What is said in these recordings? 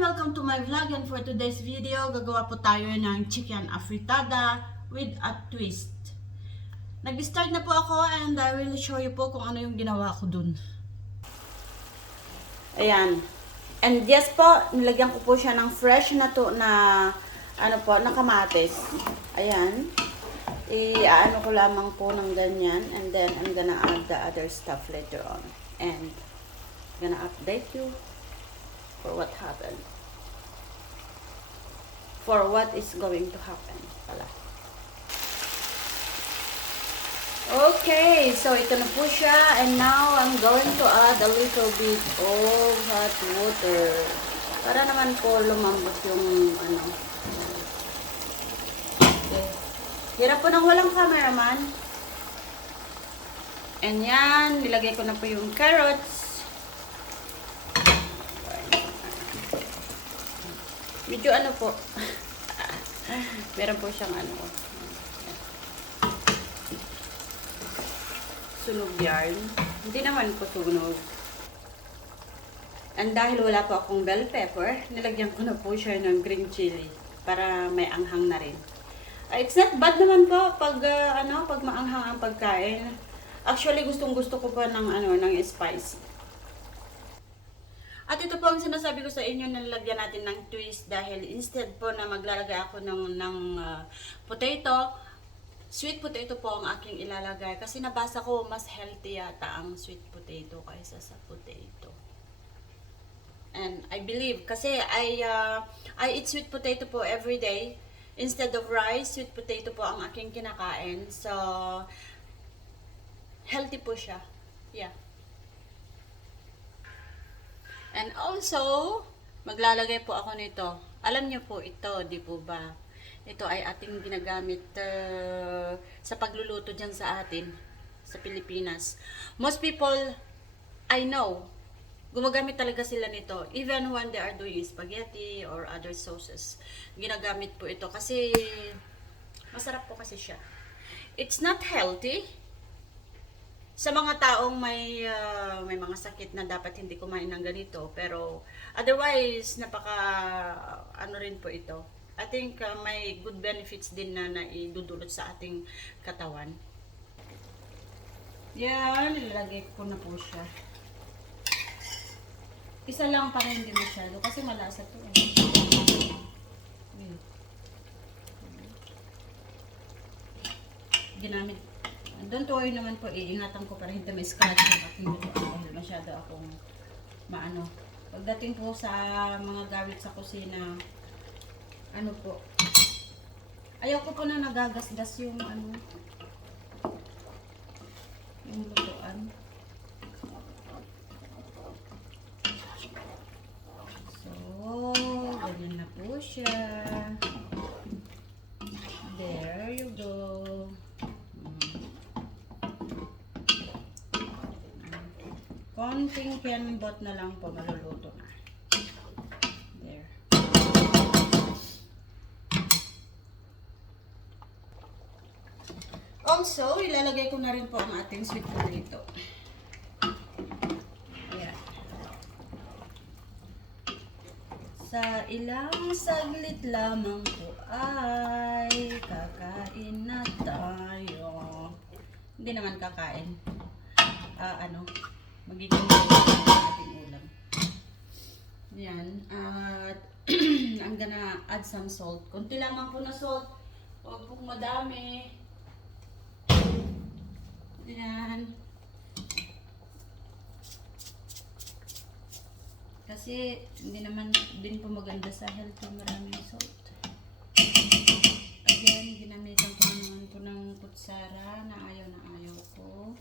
welcome to my vlog, and for today's video, gagawa po tayo ng chicken afritada with a twist. Nag-start na po ako and I will show you po kung ano yung ginawa ko dun. Ayan. And yes po, nilagyan ko po siya ng fresh na to na na kamatis. Ayan. I-ano ko lamang po ng ganyan, and then I'm gonna add the other stuff later on. And I'm gonna update you for what happened. For what is going to happen pala. Okay, so ito na po siya, and now I'm going to add a little bit of hot water para naman po lumambot yung Okay. Hirap po ng walang cameraman. And yan, nilagay ko na po yung carrots. Medyo po. Meron po siyang sunog yarn. Hindi naman po sunog. And dahil wala po akong bell pepper, nilagyan ko na po siya ng green chili para may anghang na rin. It's not bad naman po pag pag maanghang ang pagkain. Actually, gustong-gusto ko pa ng ng spicy. At ito po ang sinasabi ko sa inyo na nilagyan natin ng twist, dahil instead po na maglalagay ako ng potato, sweet potato po ang aking ilalagay. Kasi nabasa ko mas healthy yata ang sweet potato kaysa sa potato. And I believe, kasi I eat sweet potato po every day. Instead of rice, sweet potato po ang aking kinakain. So, healthy po siya. Yeah. And also, maglalagay po ako nito. Alam niyo po ito, di po ba? Ito ay ating ginagamit sa pagluluto dyan sa atin, sa Pilipinas. Most people, I know, gumagamit talaga sila nito. Even when they are doing spaghetti or other sauces, ginagamit po ito. Kasi, masarap po kasi siya. It's not healthy. Sa mga taong may mga sakit na dapat hindi kumain ng ganito, pero otherwise napaka rin po ito. I think may good benefits din na idudulot sa ating katawan. Yan, nilalagay ko na po siya. Isa lang para hindi masyado kasi malasa to eh. Ginamit. Don't worry naman po, iingatan ko para hindi may scratch yung aking lutuan dahil masyado akong Pagdating po sa mga gamit sa kusina, po, ayaw ko po na nagagasgas yung yung lutuan. So, ganyan na po siya. There you go. Konting kembot na lang po, maluluto na. There. Also, ilalagay ko na rin po ang ating sweet potato. Ayan. Sa ilang saglit lamang po ay kakain na tayo. Hindi naman kakain. Magiging ating ulam. Yan. At I'm gonna add some salt. Kunti lamang po na salt. Huwag pong madami. Yan. Kasi hindi naman din po maganda sa health yung maraming salt. Again, ginamitan ko naman po ng kutsara na ayaw ko.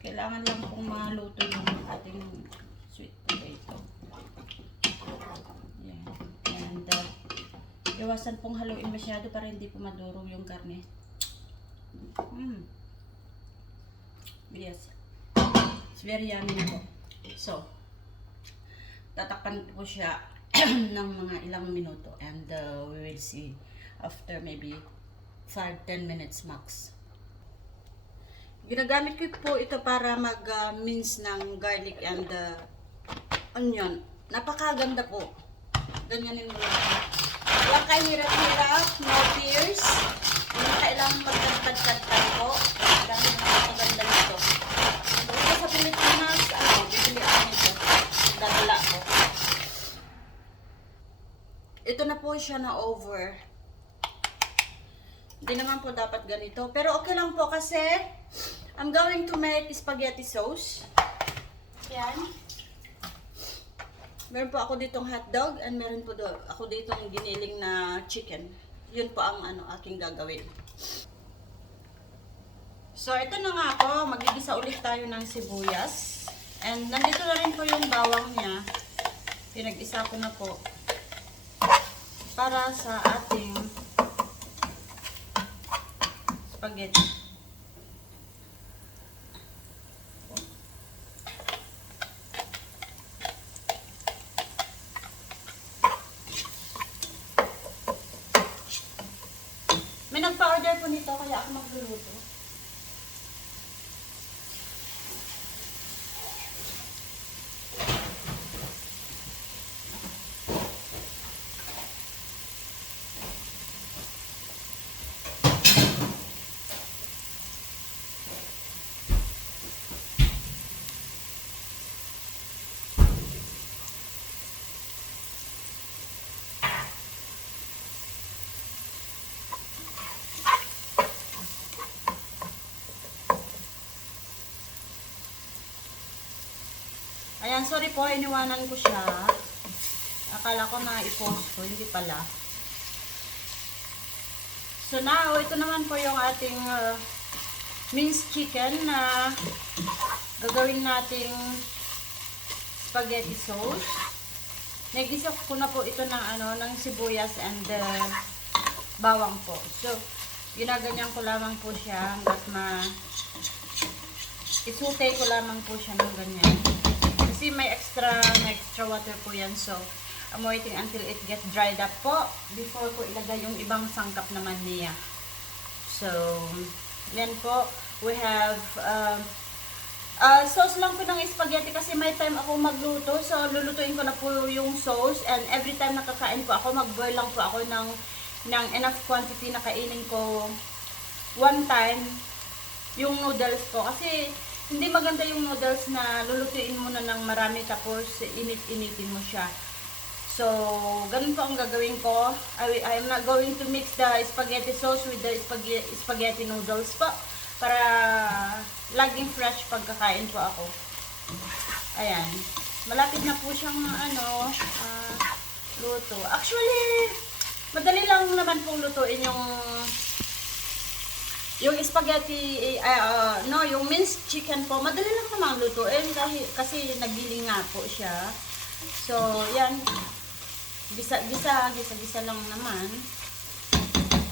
Kailangan lang pong maluto yung ating sweet potato. Yan. And iwasan pong haluin masyado para hindi po madurog yung karne. Yes. It's very yummy na po. So, tatakpan po siya ng mga ilang minuto, and we will see after maybe 5-10 minutes max. Ginagamit ko po ito para mag-mince ng garlic and onion. Napakaganda po. Ganyanin mo lang. Walang kahirap-hirap, no tears. Hindi kailangan magkadkad-kadkad po. Dahil napakaganda nito. Ito sa Pilipinas, bibili ako nito. Dadala ko. Ito na po siya na over. Hindi naman po dapat ganito. Pero okay lang po kasi I'm going to make spaghetti sauce. Yan. Meron po ako ditong hotdog and meron po ako ditong giniling na chicken. Yun po ang aking gagawin. So, ito na nga po. Magigisa ulit tayo ng sibuyas. And nandito na rin po yung bawang niya. Pinag-isa ko na po. Para sa ating spaghetti. May nagpa-order po nito kaya ako magluluto. Ayan, sorry po, iniwanan ko siya. Akala ko na i-post ko, hindi pala. So now, ito naman po yung ating minced chicken na gagawin nating spaghetti sauce. Nagisa ko na po ito ng sibuyas and bawang po. So, ginaganyan ko lamang po siya hanggat isute ko lamang po siya ng ganyan. Kasi may extra water po yan. So, I'm waiting until it gets dried up po before ko ilagay yung ibang sangkap naman niya. So, yan po. We have sauce lang po ng spaghetti kasi may time ako magluto. So, lulutuin ko na po yung sauce. And every time nakakain po ako, mag-boil lang po ako ng enough quantity na kainin ko one time yung noodles ko. Kasi, hindi maganda yung noodles na lulutuin mo na ng marami tapos init-initin mo siya. So, ganun po ang gagawin ko. I'm not going to mix the spaghetti sauce with the spaghetti noodles po. Para laging fresh pagkakain po ako. Ayan. Malapit na po siyang luto. Actually, madali lang naman pong lutuin yung spaghetti, yung minced chicken po, madali lang naman lutuin kasi nagiling nga po siya. So, yan. Gisa lang naman.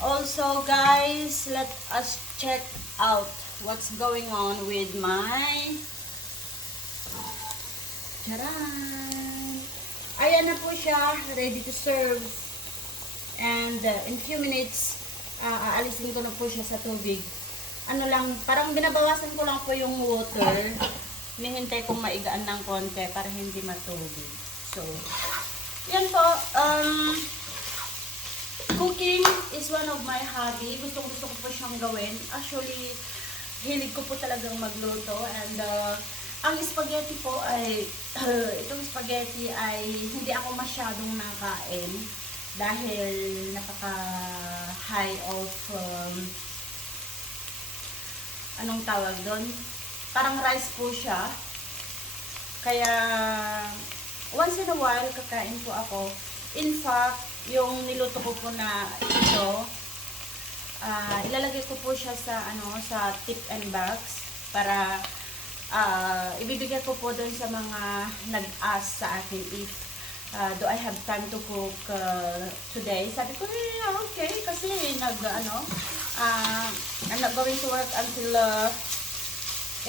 Also, guys, let us check out what's going on with my charan. Ayan na po siya, ready to serve. And in few minutes, aalisin ko na po siya sa tubig. Parang binabawasan ko lang po yung water. Hinihintay kong maigaan ng konti para hindi matubig. So, yan po. Cooking is one of my hobby. Gusto ko po siyang gawin. Actually, hilig ko po talagang magluto. And ang spaghetti po ay, itong spaghetti ay hindi ako masyadong nakain. Dahil napaka-high of, anong tawag doon? Parang rice po siya. Kaya, once in a while, kakain po ako. In fact, yung niluto ko po na ito, ilalagay ko po siya sa, sa tip and bags para ibibigay ko po doon sa mga nag-ask sa akin if do I have time to cook today? Sabi ko, okay, kasi I'm not going to work until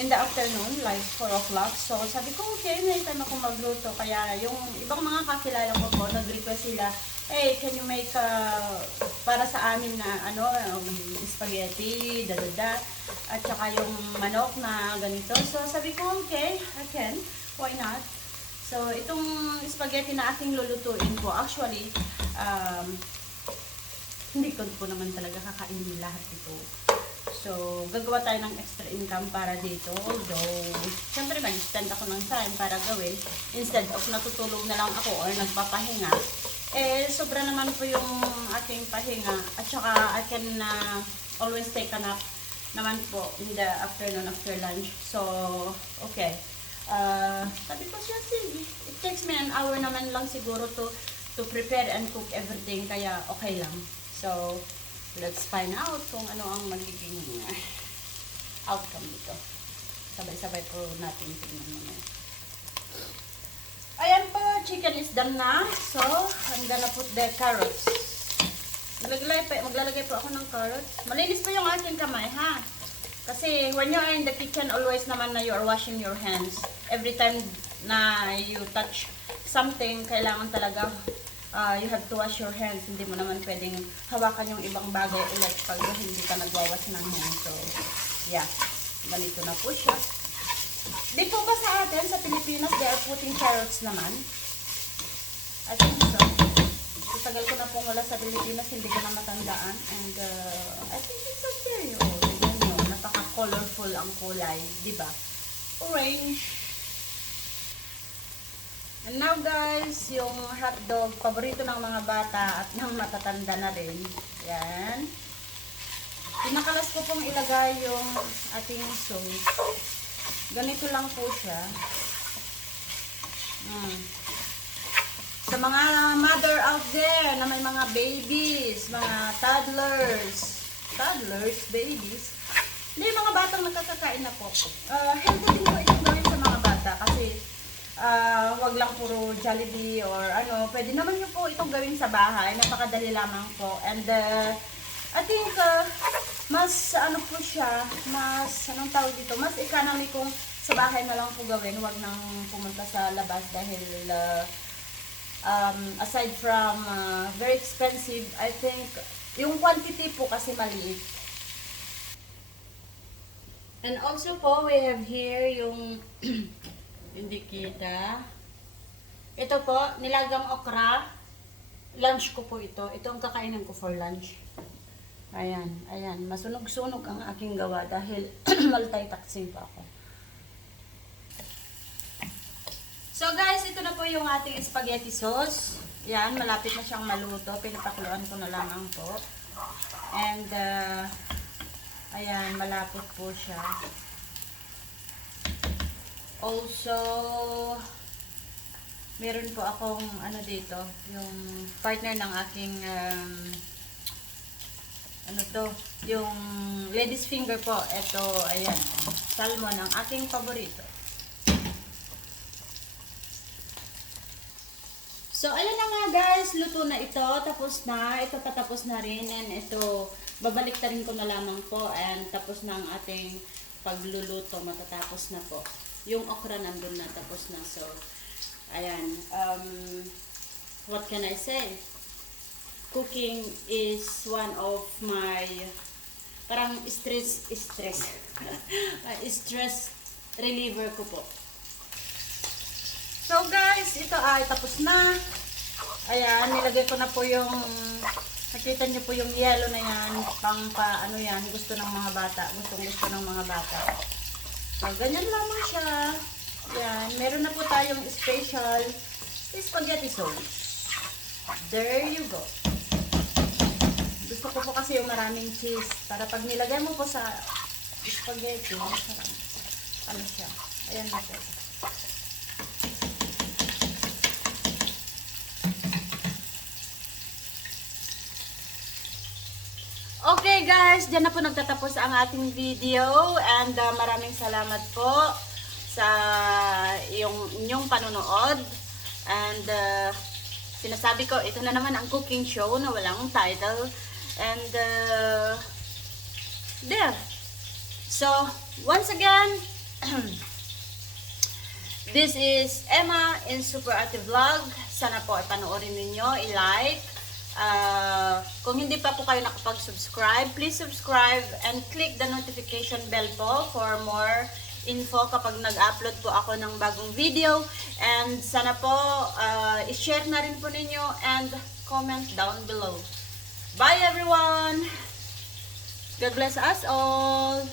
in the afternoon, like 4 o'clock. So, sabi ko, okay, may time ako magluto. Kaya, yung ibang mga kakilala ko po, nag-request sila hey, can you make para sa amin na ano, spaghetti, da. At saka yung manok na ganito. So sabi ko, okay, I can. Why not? So itong spaghetti na aking lulutuin po, actually, hindi ko po naman talaga kakainin lahat ito. So, gagawa tayo ng extra income para dito. Although, syempre nag-spend ako ng time para gawin. Instead of natutulog na lang ako or nagpapahinga, eh, sobra naman po yung aking pahinga. At saka, I can always take a nap naman po in the afternoon after lunch. So, okay. Sabi ko siya, sige, it takes me an hour naman lang siguro to prepare and cook everything. Kaya, okay lang. So, let's find out kung ano ang magiging outcome nito. Sabay-sabay po natin tingnan mamaya. Ayan po, chicken is done na. So, I'm gonna put the carrots. Maglalagay po ako ng carrots. Malinis po yung aking kamay, ha? Kasi when you are in the kitchen, always naman na you are washing your hands. Every time na you touch something, kailangan talaga you have to wash your hands. Hindi mo naman pwedeng hawakan yung ibang bagay ulit pag hindi ka nagwawash ng hands. So, yeah. Ganito na po siya. Di po ba sa atin, sa Pilipinas, they are putting carrots naman? I think so. Tagal ko na pong wala sa Pilipinas, hindi ko na matandaan. And I think it's okay. Oh, tignan nyo, napaka-colorful ang kulay. Diba? Orange. And now guys, yung hotdog, paborito ng mga bata at ng matatanda na rin. Yan. Pinakalas ko pong ilagay yung ating sauce. Ganito lang po siya. Sa mga mother out there na may mga babies, mga toddlers, babies, hindi mga batang nakakakain na po. Healthy din po itong gawin sa mga bata kasi wag lang puro Jollibee or ano, pwede naman nyo po itong gawin sa bahay, napakadali lamang po. And I think mas ano po siya, mas anong tawag dito, mas economy kung sa bahay na lang po gawin, wag nang pumunta sa labas dahil aside from very expensive, I think yung quantity po kasi maliit. And also po, we have here yung hindi kita. Ito po, nilagang okra. Lunch ko po ito. Ito ang kakainin ko for lunch. Ayan, ayan. Masunog-sunog ang aking gawa dahil multitasking pa ako. So guys, ito na po yung ating spaghetti sauce. Yan, malapit na siyang maluto. Pinapakuluan ko na lamang po. And, ayan, malapot po siya. Also, meron po akong ano dito, yung partner ng aking ano to, yung lady's finger po. Ito, ayan, salmon, ang aking paborito. So, ayan na nga guys, luto na ito, tapos na, ito patapos na rin, and ito, babalik ta rin ko na lamang po, and tapos na ang ating pagluluto, matatapos na po. Yung okra nandun na, tapos na. So, ayan. What can I say? Cooking is one of my parang stress reliever ko po. So guys, ito ay tapos na. Ayan, nilagay ko na po yung, nakita niyo po yung yellow na yan, pang ano yan, gusto ng mga bata, gusto ng mga bata. So, ganyan lamang siya. Yan. Meron na po tayong special spaghetti sauce. There you go. Gusto ko po kasi yung maraming cheese. Para pag nilagay mo po sa spaghetti, ano siya. Ayan na po. Okay guys, dyan na po nagtatapos ang ating video and maraming salamat po sa inyong panonood and sinasabi ko, ito na naman ang cooking show na walang title and there. So, once again, this is Emma in Super Ate Vlog. Sana po panoorin ninyo, i-like, Kung hindi pa po kayo nakapag-subscribe, please subscribe and click the notification bell po for more info kapag nag-upload po ako ng bagong video. And sana po i-share na rin po ninyo and comment down below. Bye everyone! God bless us all!